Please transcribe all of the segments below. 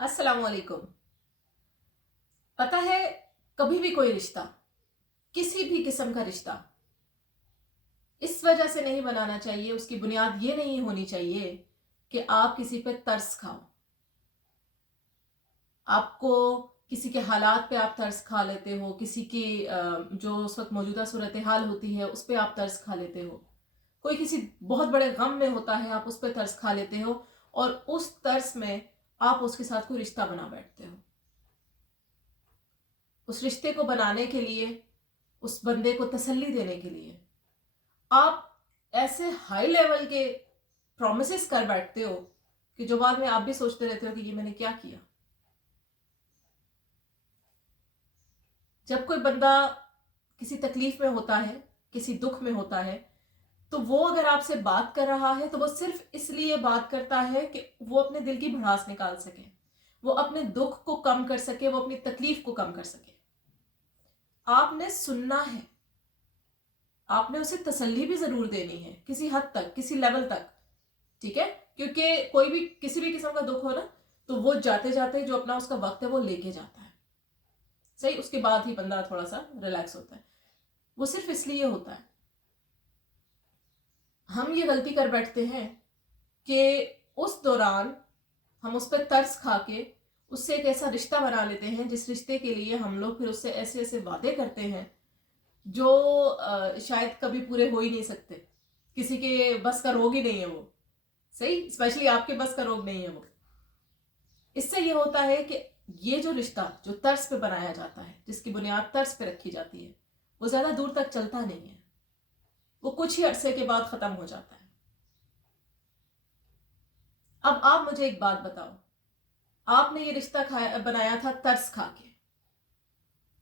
अस्सलाम वालेकुम। पता है, कभी भी कोई रिश्ता, किसी भी किस्म का रिश्ता इस वजह से नहीं बनाना चाहिए, उसकी बुनियाद ये नहीं होनी चाहिए कि आप किसी पे तरस खाओ। आपको किसी के हालात पे आप तरस खा लेते हो, किसी की जो उस वक्त मौजूदा सूरत हाल होती है उस पे आप तरस खा लेते हो। कोई किसी बहुत बड़े गम में होता है, आप उस पर तरस खा लेते हो और उस तरस में आप उसके साथ कोई रिश्ता बना बैठते हो। उस रिश्ते को बनाने के लिए, उस बंदे को तसल्ली देने के लिए आप ऐसे हाई लेवल के प्रॉमिसेस कर बैठते हो कि जो बाद में आप भी सोचते रहते हो कि ये मैंने क्या किया। जब कोई बंदा किसी तकलीफ में होता है, किसी दुख में होता है, तो वो अगर आपसे बात कर रहा है तो वो सिर्फ इसलिए बात करता है कि वो अपने दिल की भड़ास निकाल सके, वो अपने दुख को कम कर सके, वो अपनी तकलीफ को कम कर सके। आपने सुनना है, आपने उसे तसल्ली भी जरूर देनी है किसी हद तक, किसी लेवल तक, ठीक है। क्योंकि कोई भी किसी भी किस्म का दुख हो ना, तो वो जाते जाते जो अपना उसका वक्त है वो लेके जाता है, सही। उसके बाद ही बंदा थोड़ा सा रिलैक्स होता है। वो सिर्फ इसलिए होता है। हम ये गलती कर बैठते हैं कि उस दौरान हम उस पर तरस खा के उससे एक ऐसा रिश्ता बना लेते हैं जिस रिश्ते के लिए हम लोग फिर उससे ऐसे ऐसे वादे करते हैं जो शायद कभी पूरे हो ही नहीं सकते। किसी के बस का रोग ही नहीं है वो, सही। स्पेशली आपके बस का रोग नहीं है वो। इससे ये होता है कि ये जो रिश्ता जो तर्ज पे बनाया जाता है, जिसकी बुनियाद तर्ज पे रखी जाती है, वो ज्यादा दूर तक चलता नहीं है। वो कुछ ही अरसे के बाद खत्म हो जाता है। अब आप मुझे एक बात बताओ, आपने ये रिश्ता बनाया था तर्ज खा के,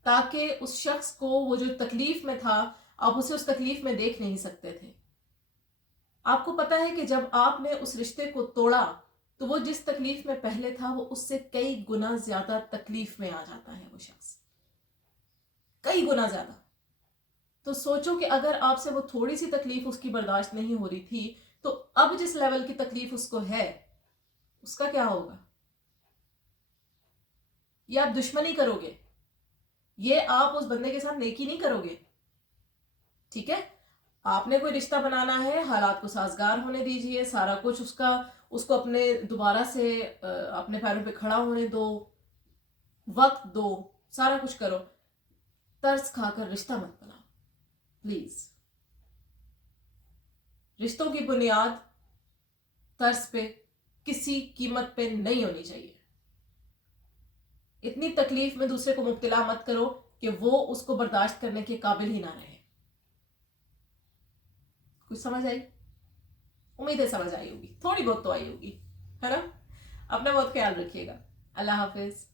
ताकि उस शख्स को वो जो तकलीफ में था आप उसे उस तकलीफ में देख नहीं सकते थे। आपको पता है कि जब आपने उस रिश्ते को तोड़ा तो वो जिस तकलीफ में पहले था वो उससे कई गुना ज्यादा तकलीफ में आ जाता है, वो शख्स कई गुना ज्यादा। तो सोचो कि अगर आपसे वो थोड़ी सी तकलीफ उसकी बर्दाश्त नहीं हो रही थी, तो अब जिस लेवल की तकलीफ उसको है उसका क्या होगा। ये आप दुश्मनी करोगे, ये आप उस बंदे के साथ नेकी नहीं करोगे, ठीक है। आपने कोई रिश्ता बनाना है, हालात को साजगार होने दीजिए, सारा कुछ उसको अपने दोबारा से अपने पैरों पे खड़ा होने दो, वक्त दो, सारा कुछ करो। तरस खाकर रिश्ता मत बनाओ प्लीज। रिश्तों की बुनियाद तर्स पे किसी कीमत पे नहीं होनी चाहिए। इतनी तकलीफ में दूसरे को मुब्तला मत करो कि वो उसको बर्दाश्त करने के काबिल ही ना रहे। कुछ समझ आई? उम्मीद है समझ आई होगी, थोड़ी बहुत तो आई होगी, है ना। अपना बहुत ख्याल रखिएगा। अल्लाह हाफिज।